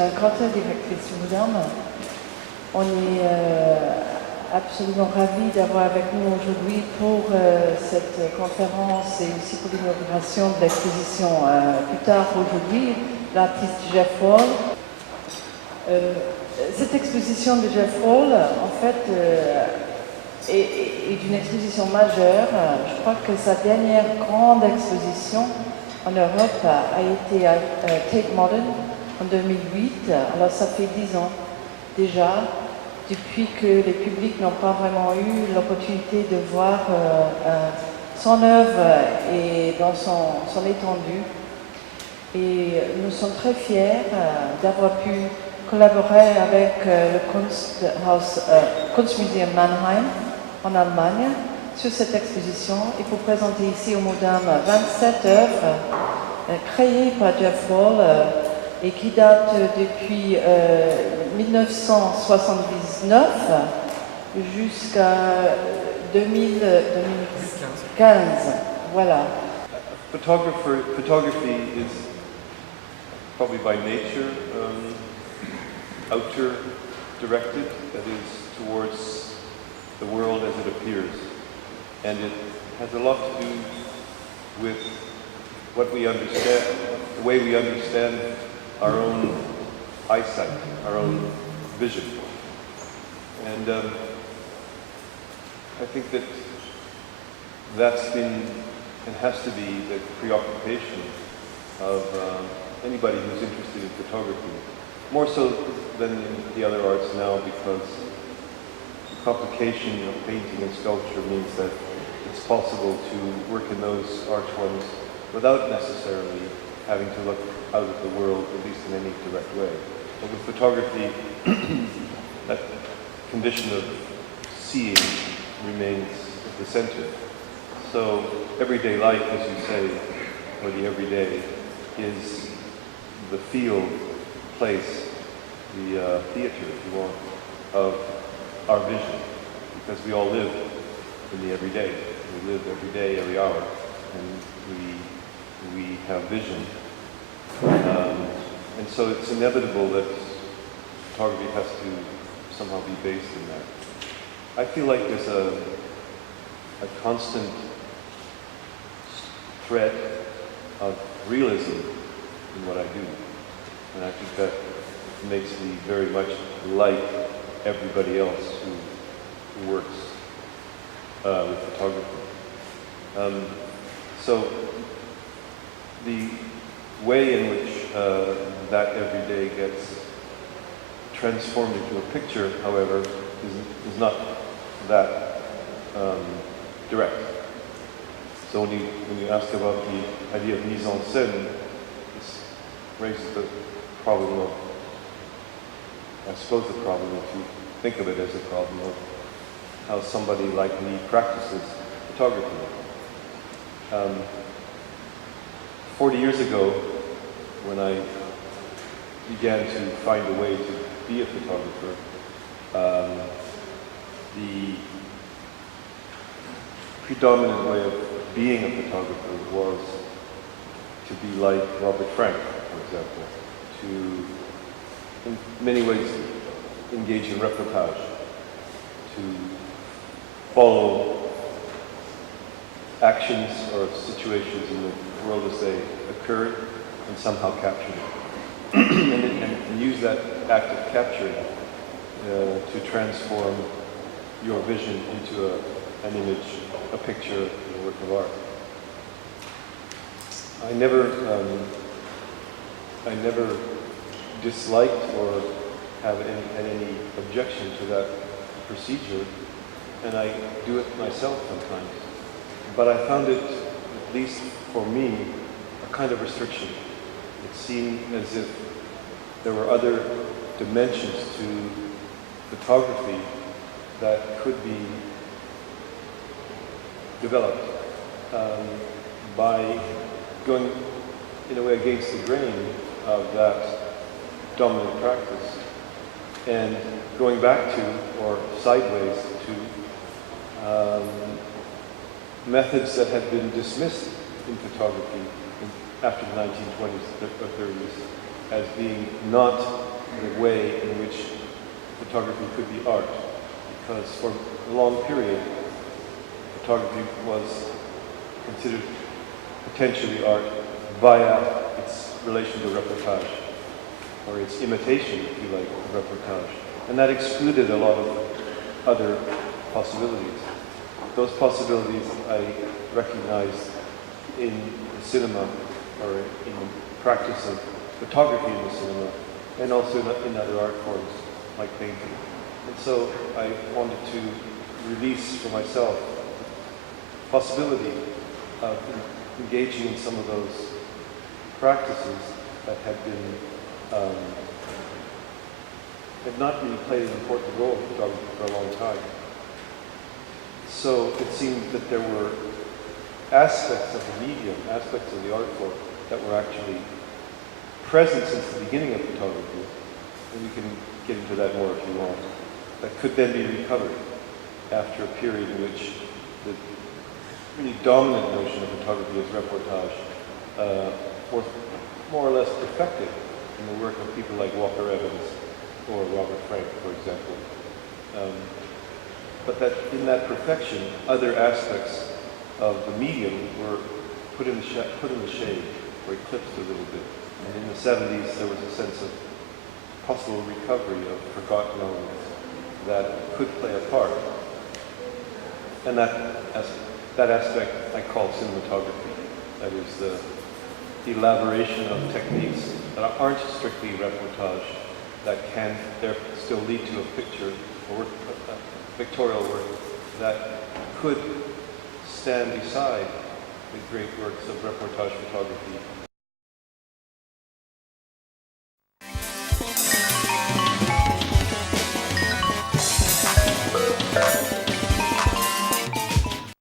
un canton directrice du Moderne. On est absolument ravis d'avoir avec nous aujourd'hui pour cette conférence et aussi pour l'inauguration de l'exposition. Plus tard aujourd'hui, l'artiste Jeff Wall. Cette exposition de Jeff Wall, en fait, est une exposition majeure. Je crois que sa dernière grande exposition en Europe a été à Tate Modern en 2008. Alors ça fait 10 ans déjà, depuis que les publics n'ont pas vraiment eu l'opportunité de voir son œuvre et dans son étendue. Et nous sommes très fiers d'avoir pu collaborer avec le Kunstmuseum Mannheim en Allemagne sur cette exposition et pour présenter ici au Moderne 27 œuvres créées par Jeff Wall et qui datent depuis 1979 jusqu'à 2015. Voilà. Photography is probably by nature outer directed, that is towards the world as it appears. And it has a lot to do with what we understand, the way we understand our own eyesight, our own vision. And I think that that's been and has to be the preoccupation of anybody who's interested in photography, more so than in the other arts now, because the complication of painting and sculpture means that it's possible to work in those art forms without necessarily having to look out at the world, at least in any direct way. But with photography, that condition of seeing remains at the center. So everyday life, as you say, or the everyday, is the field, place, the theater, if you want, of our vision, because we all live in the everyday. We live every day, every hour, and we have vision. And so it's inevitable that photography has to somehow be based in that. I feel like there's a constant thread of realism in what I do. And I think that makes me very much like everybody else who works with photography. So the way in which that everyday gets transformed into a picture, however, is not that direct. So when you ask about the idea of mise en scène, this raises the problem of, I suppose the problem, if you think of it as a problem, of how somebody like me practices photography. 40 years ago, when I began to find a way to be a photographer, the predominant way of being a photographer was to be like Robert Frank, for example, to, in many ways, engage in reportage, to follow actions or situations in the world as they occurred and somehow capture them. and use that act of capturing to transform your vision into an image, a picture, a work of art. I never disliked or had any objection to that procedure, and I do it myself sometimes. But I found it, at least for me, a kind of restriction. It seemed as if there were other dimensions to photography that could be developed by going, in a way, against the grain of that dominant practice and going back to, or sideways to, methods that had been dismissed in photography after the 1920s or 30s as being not the way in which photography could be art, because for a long period, photography was considered potentially art via its relation to reportage, or its imitation, if you like, of reportage. And that excluded a lot of other possibilities. Those possibilities I recognized in the cinema, or in practice of photography in the cinema, and also in other art forms, like painting. And so I wanted to release for myself the possibility of engaging in some of those practices that had not really played an important role in photography for a long time. So it seemed that there were aspects of the medium, aspects of the art form that were actually present since the beginning of photography, and we can get into that more if you want, that could then be recovered after a period in which the really dominant notion of photography as reportage was more or less perfected in the work of people like Walker Evans or Robert Frank, for example. But that in that perfection, other aspects of the medium were put in the shade, or eclipsed a little bit. And in the 70s, there was a sense of possible recovery of forgotten elements that could play a part. And that aspect I call cinematography. That is the elaboration of techniques that aren't strictly reportage, that can still lead to a picture or a pictorial work that could stand beside the great works of reportage photography